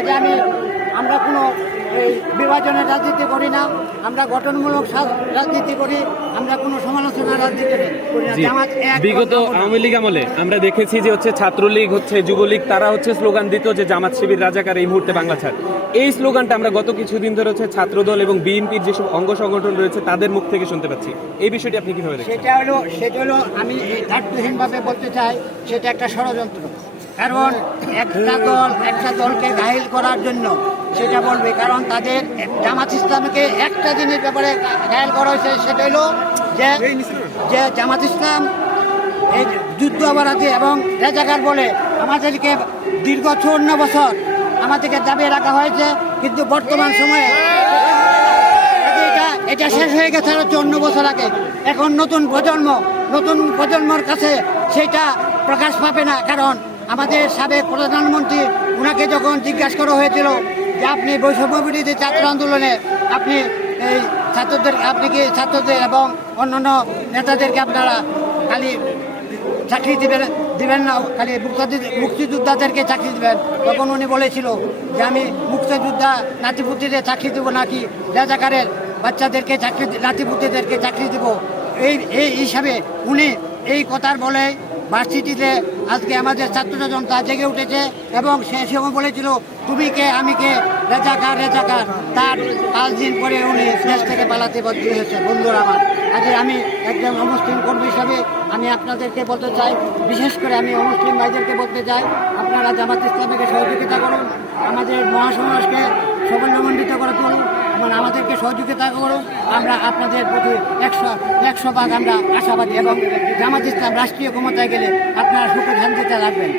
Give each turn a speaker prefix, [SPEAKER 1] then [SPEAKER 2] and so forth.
[SPEAKER 1] কাজে আমি আমরা কোনো এই বিভাজনের রাজনীতি করি না আমরা গঠনমূলক রাজনীতি করি আমরা কোনো সমালোচনা রাজনীতি করি না।
[SPEAKER 2] বিগত আওয়ামী লীগ আমলে আমরা দেখেছি যে হচ্ছে ছাত্রলীগ হচ্ছে যুবলীগ তারা হচ্ছে স্লোগান দিত যে জামাত শিবির রাজাকার এই মুহূর্তে বাংলা ছাড়। এই স্লোগানটা আমরা গত কিছুদিন ধরে হচ্ছে ছাত্রদল এবং বিএনপির যেসব অঙ্গ সংগঠন রয়েছে তাদের মুখ থেকে শুনতে পাচ্ছি। এই বিষয়টি আপনি কীভাবে দেখছেন?
[SPEAKER 1] সেটা হলো সেটা হলো আমি দায়িত্বহীনভাবে বলতে চাই সেটা একটা ষড়যন্ত্র। কারণ একটা দল একটা দলকে ঘাইল করার জন্য সেটা বলবে। কারণ তাদের জামাত ইসলামকে একটা জিনিস ব্যাপারে ঘায়ল করা হয়েছে, সেটা হলো যে যে জামাত ইসলাম এই যুদ্ধ অপরাধী এবং রেজাকার বলে আমাদেরকে দীর্ঘ চুয়ান্ন বছর আমাদেরকে দাবিয়ে রাখা হয়েছে, কিন্তু বর্তমান সময়ে এটা এটা শেষ হয়ে গেছে আরও চুয়ান্ন বছর আগে। এখন নতুন প্রজন্ম, নতুন প্রজন্মর কাছে সেটা প্রকাশ পাবে না, কারণ আমাদের সাবেক প্রধানমন্ত্রী ওনাকে যখন জিজ্ঞাসা করা হয়েছিল যে আপনি বৈষম্য বিরোধী ছাত্র আন্দোলনে আপনি এই ছাত্রদের, আপনি কি ছাত্রদের এবং অন্যান্য নেতাদেরকে আপনারা খালি চাকরি দিবেন দিবেন না, খালি মুক্তিযোদ্ধাদেরকে চাকরি দিবেন? তখন উনি বলেছিল যে আমি মুক্তিযোদ্ধা নাতিপুতিদের চাকরি দেবো নাকি রাজাকারের বাচ্চাদেরকে চাকরি নাতিপুতিদেরকে চাকরি দেব? এই এই হিসাবে উনি এই কথার বলে ভার্সিটিতে আজকে আমাদের ছাত্র জনতা জেগে উঠেছে এবং সে সময় বলেছিল, তুমি কে? আমি কে? রেজাকার রেজাকার। তার পাঁচ দিন পরে উনি দেশ থেকে পালাতে বাধ্য হয়েছে, বন্ধুরা আমার। আজকে আমি একজন অমুসলিম কর্মী হিসাবে আমি আপনাদেরকে বলতে চাই, বিশেষ করে আমি অমুসলিম ভাইদেরকে বলতে চাই, আপনারা জামাত ইসলামীকে সহযোগিতা করুন, আমাদের মহাসমাজকে সাফল্যমণ্ডিত করে তুলুন। এবং আমাদেরকে সহযোগিতা করুন আমরা আপনাদের প্রতি একশো একশো ভাগ আমরা আশাবাদী এবং জামাত ইসলাম রাষ্ট্রীয় ক্ষমতায় গেলে আপনারা সুখে শান্তিতে রাখবেন